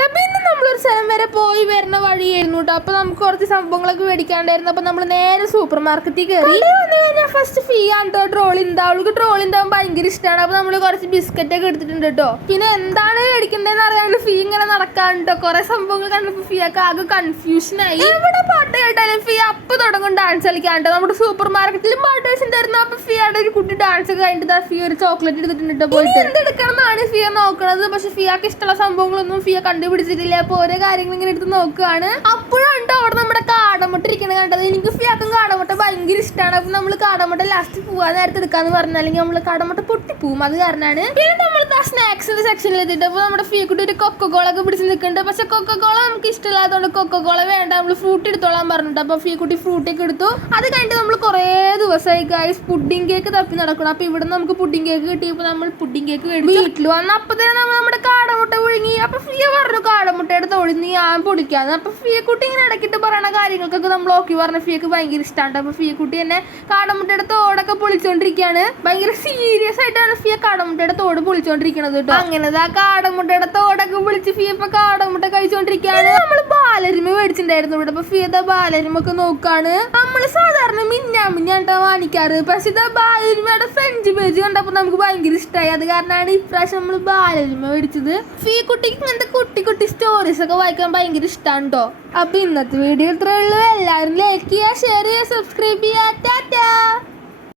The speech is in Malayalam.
അപ്പൊ ഇന്ന് നമ്മളൊരു സ്ഥലം വരെ പോയി വരുന്ന വഴിയായിരുന്നു കേട്ടോ അപ്പൊ നമുക്ക് കുറച്ച് സംഭവങ്ങളൊക്കെ മേടിക്കാണ്ടായിരുന്നു. അപ്പൊ നമ്മൾ നേരെ സൂപ്പർ മാർക്കറ്റിൽ കയറി കഴിഞ്ഞാൽ ഫസ്റ്റ് ഫീ ആണ് കേട്ടോ ട്രോളിന്താ അവൾക്ക് ട്രോളിന്താവും ഭയങ്കര ഇഷ്ടമാണ് അപ്പൊ നമ്മൾ കുറച്ച് ബിസ്ക്കറ്റ് ഒക്കെ എടുത്തിട്ടുണ്ട് കേട്ടോ പിന്നെ എന്താണ് മേടിക്കേണ്ടതെന്ന് അറിയാണ്ട് ഫീ ഇങ്ങനെ നടക്കാണ്ട് കുറെ സംഭവങ്ങൾ കണ്ടപ്പോ ഫീ ഒക്കെ ആകെ കൺഫ്യൂഷനായി എവിടെ പാട്ട് കേട്ടാലും അപ്പ് തുടങ്ങും ഡാൻസ് കളിക്കാണ്ട്. നമ്മുടെ സൂപ്പർ മാർക്കറ്റിലും പാട്ട് ഉണ്ടായിരുന്നു. അപ്പൊ ഫിയുടെ ഒരു കുട്ടി ഡാൻസ് ഒക്കെ കഴിഞ്ഞിട്ട് ഫിയ ഒരു ചോക്ലേറ്റ് എടുത്തിട്ടുണ്ട് പോയിട്ട്. എന്തെടുക്കണം എന്നാണ് ഫിയ നോക്കണത്. പക്ഷെ ഫിയാക്ക് ഇഷ്ടമുള്ള സംഭവങ്ങളൊന്നും ഫിയ കണ്ടുപിടിച്ചിട്ടില്ല. അപ്പൊ ഓരോ കാര്യങ്ങൾ ഇങ്ങനെ എടുത്ത് നോക്കുകയാണ് അപ്പോഴുണ്ട് അവിടെ നമ്മുടെ കാടമുട്ട ഇരിക്കണ കണ്ടത്? എനിക്ക് ഫിയാക്കും കാടമുട്ട ഭയങ്കര ഇഷ്ടമാണ് അപ്പൊ നമ്മൾ കാടമുട്ട ലാസ്റ്റ് പോവാൻ നേരത്തെ എടുക്കാന്ന് പറഞ്ഞാൽ അല്ലെങ്കിൽ നമ്മൾ കാടമുട്ട പൊട്ടിപ്പോവും. അത് കാരണമാണ് പിന്നെ സ്നാക്സിന്റെ സെക്ഷനിൽ എത്തിയിട്ട് അപ്പൊ നമ്മുടെ ഫീക്കുട്ടി ഒരു കൊക്കോള ഒക്കെ പിടിച്ച് നിൽക്കുന്നുണ്ട് പക്ഷെ കൊക്കോള നമുക്ക് ഇഷ്ടമില്ലാത്തതുകൊണ്ട് കൊക്കോള വേണ്ട നമ്മൾ ഫ്രൂട്ട് എടുത്തോളാൻ പറഞ്ഞിട്ട്. അപ്പൊ ഫീക്കുട്ടി ഫ്രൂട്ട് ഒക്കെ എടുത്തു. അത് കഴിഞ്ഞിട്ട് നമ്മൾ കുറേ ദിവസമായി ഗൈസ് പുഡിംഗ് കേക്ക് തപ്പി നടക്കണം അപ്പോൾ ഇവിടെ നമുക്ക് പുഡിംഗ് കേക്ക് കിട്ടിയപ്പോൾ നമ്മൾ പുഡിംഗ് കേക്ക് വീട്ടിൽ വന്ന അപ്പൊ തന്നെ നമ്മൾ നമ്മുടെ കാടമുട്ട ഒഴുങ്ങി അപ്പോൾ ഫിയ പറഞ്ഞു കാടമുട്ടയുടെ തൊഴിഞ്ഞ് ഞാൻ പൊടിക്കാന്ന് അപ്പൊ ഫിയക്കുട്ടി കുട്ടി ഇങ്ങനെ ഇടയ്ക്കിട്ട് പറയണ കാര്യങ്ങൾക്കൊക്കെ നമ്മൾ ഓക്കെ പറഞ്ഞ ഫിയക്ക് ഭയങ്കര ഇഷ്ടമാണ് അപ്പൊ ഫിയക്കുട്ടി കുട്ടി തന്നെ കാടമുട്ടയുടെ തോടൊക്കെ പൊളിച്ചോണ്ടിരിക്കുകയാണ് ഭയങ്കര സീരിയസ് ആയിട്ടാണ് ഫിയ കാടമുട്ടയുടെ തോട് പൊളിച്ചോണ്ടിരിക്കണത് കേട്ടോ. അങ്ങനെ ആ കാടമുട്ടയുടെ തോടൊക്കെ പൊളിച്ച് ഫിയ ഇപ്പൊ കാടമുട്ട കഴിച്ചോണ്ടിരിക്കുകയാണ് നമ്മൾ ബാലരിമ മേടിച്ചിട്ടുണ്ടായിരുന്നു ഇവിടെ. അപ്പൊ ഫിയ ദാ ബാലരിമ ഒക്കെ നോക്കാണ്. നമ്മൾ സാധാരണ മിന്നാ മിന്നാട്ടോ വാങ്ങിക്കാറ്. പക്ഷെ ഇതാ ബാലരുമയുടെ ഫ്രഞ്ച് പേജ് കണ്ടപ്പോൾ നമുക്ക് ഭയങ്കര ഇഷ്ടമായി അത് കാരണമാണ് ഇപ്രാവശ്യം നമ്മൾ ബാലരുമ മേടിച്ചത്. ഫീ കുട്ടിക്ക് ഇങ്ങനത്തെ കുട്ടി കുട്ടി സ്റ്റോറീസ് ഒക്കെ വായിക്കാൻ ഭയങ്കര ഇഷ്ടമാണ് കേട്ടോ അപ്പൊ ഇന്നത്തെ വീഡിയോ ഇത്രേ ഉള്ളൂ. എല്ലാവരും ലൈക്ക് ചെയ്യുക ഷെയർ ചെയ്യുക സബ്സ്ക്രൈബ് ടാറ്റാ